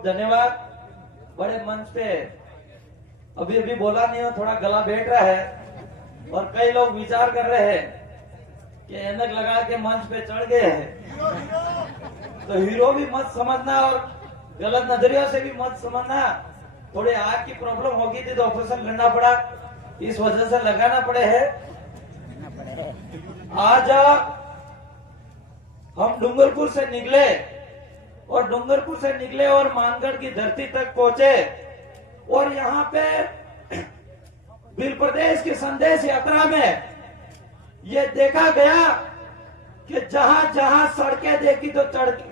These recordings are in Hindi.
खूब धन्यवाद। बड़े मंच पे अभी अभी बोला नहीं हो, थोड़ा गला बैठ रहा है और कई लोग विचार कर रहे हैं कि ऐनक लगा के मंच पे चढ़ गए हैं, तो हीरो भी मत समझना और गलत नजरियों से भी मत समझना। थोड़ी आग की प्रॉब्लम होगी थी तो ऑपरेशन करना पड़ा, इस वजह से लगाना पड़े है। आज हम डूंगरपुर से निकले और मानगढ़ की धरती तक पहुंचे और यहाँ पे भील प्रदेश की संदेश यात्रा में ये देखा गया कि जहां जहां सड़कें देखी तो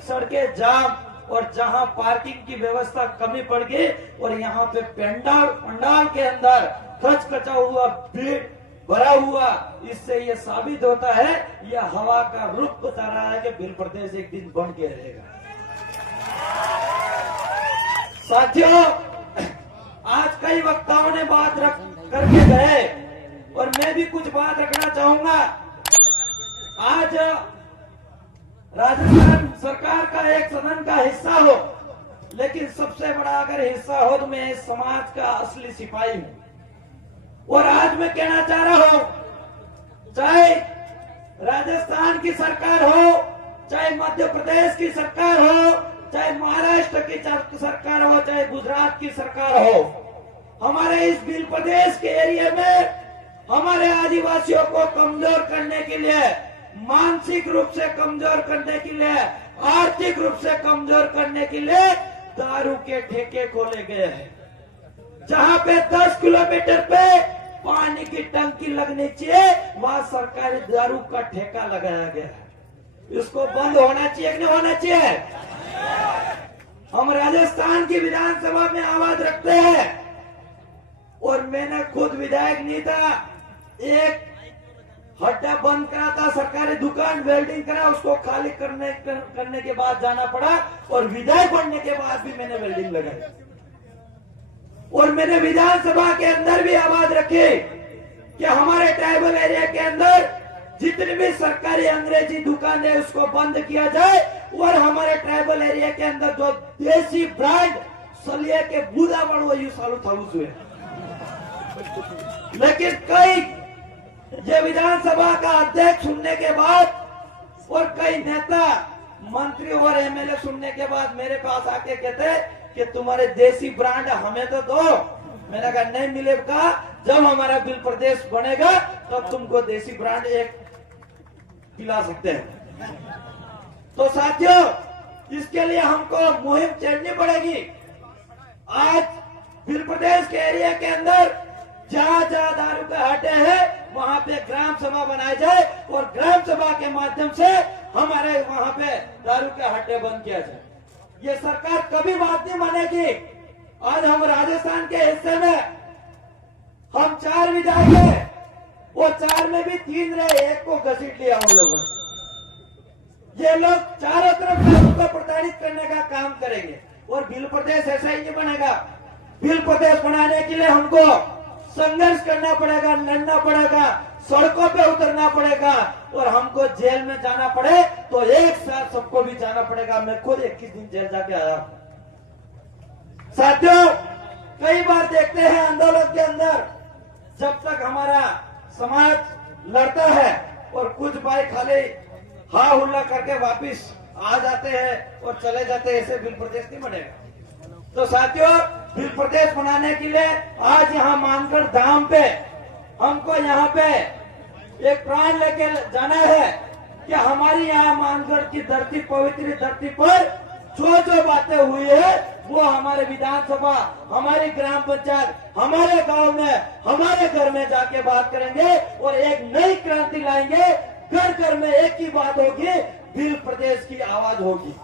सड़कें जाम और जहां पार्किंग की व्यवस्था कमी पड़ गई और यहाँ पे पंडाल के अंदर खचखचा हुआ भीड़ भरा हुआ। इससे ये साबित होता है, यह हवा का रुख बता रहा है कि भील प्रदेश एक दिन बन के रहेगा। साथियों, आज कई वक्ताओं ने बात करके गए और मैं भी कुछ बात रखना चाहूंगा। आज राजस्थान सरकार का एक सदन का हिस्सा हो, लेकिन सबसे बड़ा अगर हिस्सा हो तो मैं इस समाज का असली सिपाही हूं। और आज मैं कहना चाह रहा हूं, चाहे राजस्थान की सरकार हो, चाहे मध्य प्रदेश की सरकार हो, चाहे महाराष्ट्र की सरकार हो, चाहे गुजरात की सरकार हो, हमारे इस भील प्रदेश के एरिया में हमारे आदिवासियों को कमजोर करने के लिए, मानसिक रूप से कमजोर करने के लिए, आर्थिक रूप से कमजोर करने के लिए दारू के ठेके खोले गए हैं। जहां पे 10 किलोमीटर पे पानी की टंकी लगनी चाहिए, वहां सरकारी दारू का ठेका लगाया गया है। इसको बंद होना चाहिए कि नहीं होना चाहिए? हम राजस्थान की विधानसभा में आवाज रखते हैं और मैंने खुद विधायक नहीं था, एक हड्डा बंद करा था, सरकारी दुकान वेल्डिंग करा, उसको खाली करने के बाद जाना पड़ा और विधायक बनने के बाद भी मैंने वेल्डिंग लगाई। और मैंने विधानसभा के अंदर भी आवाज रखी कि हमारे ट्राइबल एरिया के अंदर जितनी भी सरकारी अंग्रेजी दुकान है उसको बंद किया जाए और हमारे ट्राइबल एरिया के अंदर जो देसी ब्रांड सलिए के बूदा बढ़ो यू सालू थालू हुए। लेकिन कई ये विधानसभा का अध्यक्ष सुनने के बाद और कई नेता मंत्री और एमएलए सुनने के बाद मेरे पास आके कहते कि तुम्हारे देसी ब्रांड हमें तो दो। मैंने कहा नहीं मिलेगा, जब हमारा भील प्रदेश बनेगा तब तुमको देसी ब्रांड एक पिला सकते हैं। तो साथियों, इसके लिए हमको मुहिम चढ़नी पड़ेगी। आज भील प्रदेश के एरिया के अंदर जहां जहां दारू के हटे हैं वहां पे ग्राम सभा बनाई जाए और ग्राम सभा के माध्यम से हमारे वहां पे दारू के हट्टे बंद किया जाए। ये सरकार कभी बात नहीं मानेगी। आज हम राजस्थान के हिस्से में हम 4 विधायक हैं, वो 4 में भी 3 रहे, एक को घसीट लिया हम लोगों ने। ये लोग चारों तरफ लोगों को प्रताड़ित करने का काम करेंगे और भील प्रदेश ऐसा ही नहीं बनेगा। भील प्रदेश बनाने के लिए हमको संघर्ष करना पड़ेगा, लड़ना पड़ेगा, सड़कों पे उतरना पड़ेगा और हमको जेल में जाना पड़े तो एक साथ सबको भी जाना पड़ेगा। मैं खुद 21 दिन जेल जाके आया। साथियों, कई बार देखते हैं आंदोलन के अंदर जब तक हमारा समाज लड़ता है और कुछ भाई खाली हा हुल्ला करके वापिस आ जाते हैं और चले जाते हैं, ऐसे भील प्रदेश नहीं बनेगा। तो साथियों, भील प्रदेश बनाने के लिए आज यहाँ मानगढ़ धाम पे हमको यहाँ पे एक प्राण लेके जाना है कि हमारी यहाँ मानगढ़ की धरती, पवित्र धरती पर जो बातें हुई है वो हमारे विधानसभा, हमारी ग्राम पंचायत, हमारे गांव में, हमारे घर में जाके बात करेंगे और एक नई क्रांति लाएंगे। घर घर में एक ही बात होगी, भील प्रदेश की आवाज होगी।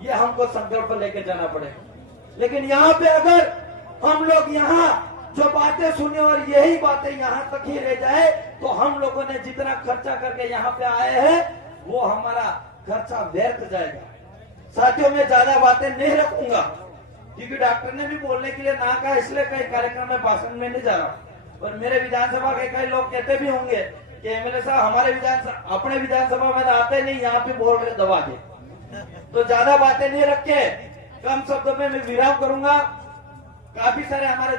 ये हमको संकल्प लेके जाना पड़ेगा। लेकिन यहाँ पे अगर हम लोग यहाँ जो बातें सुने और यही बातें यहाँ तक ही रह जाए तो हम लोगों ने जितना खर्चा करके यहाँ पे आए हैं वो हमारा खर्चा व्यर्थ जाएगा। साथियों, मैं ज्यादा बातें नहीं रखूंगा क्योंकि डॉक्टर ने भी बोलने के लिए ना कहा, इसलिए कई कार्यक्रम में भाषण में नहीं जा रहा। और मेरे विधानसभा के कई लोग कहते भी होंगे कि एमएलए साहब हमारे अपने विधानसभा में आते नहीं, यहाँ पे बोल रहे दबा दे। तो ज्यादा बातें नहीं रख के कम शब्दों में मैं विराम करूंगा। काफी सारे हमारे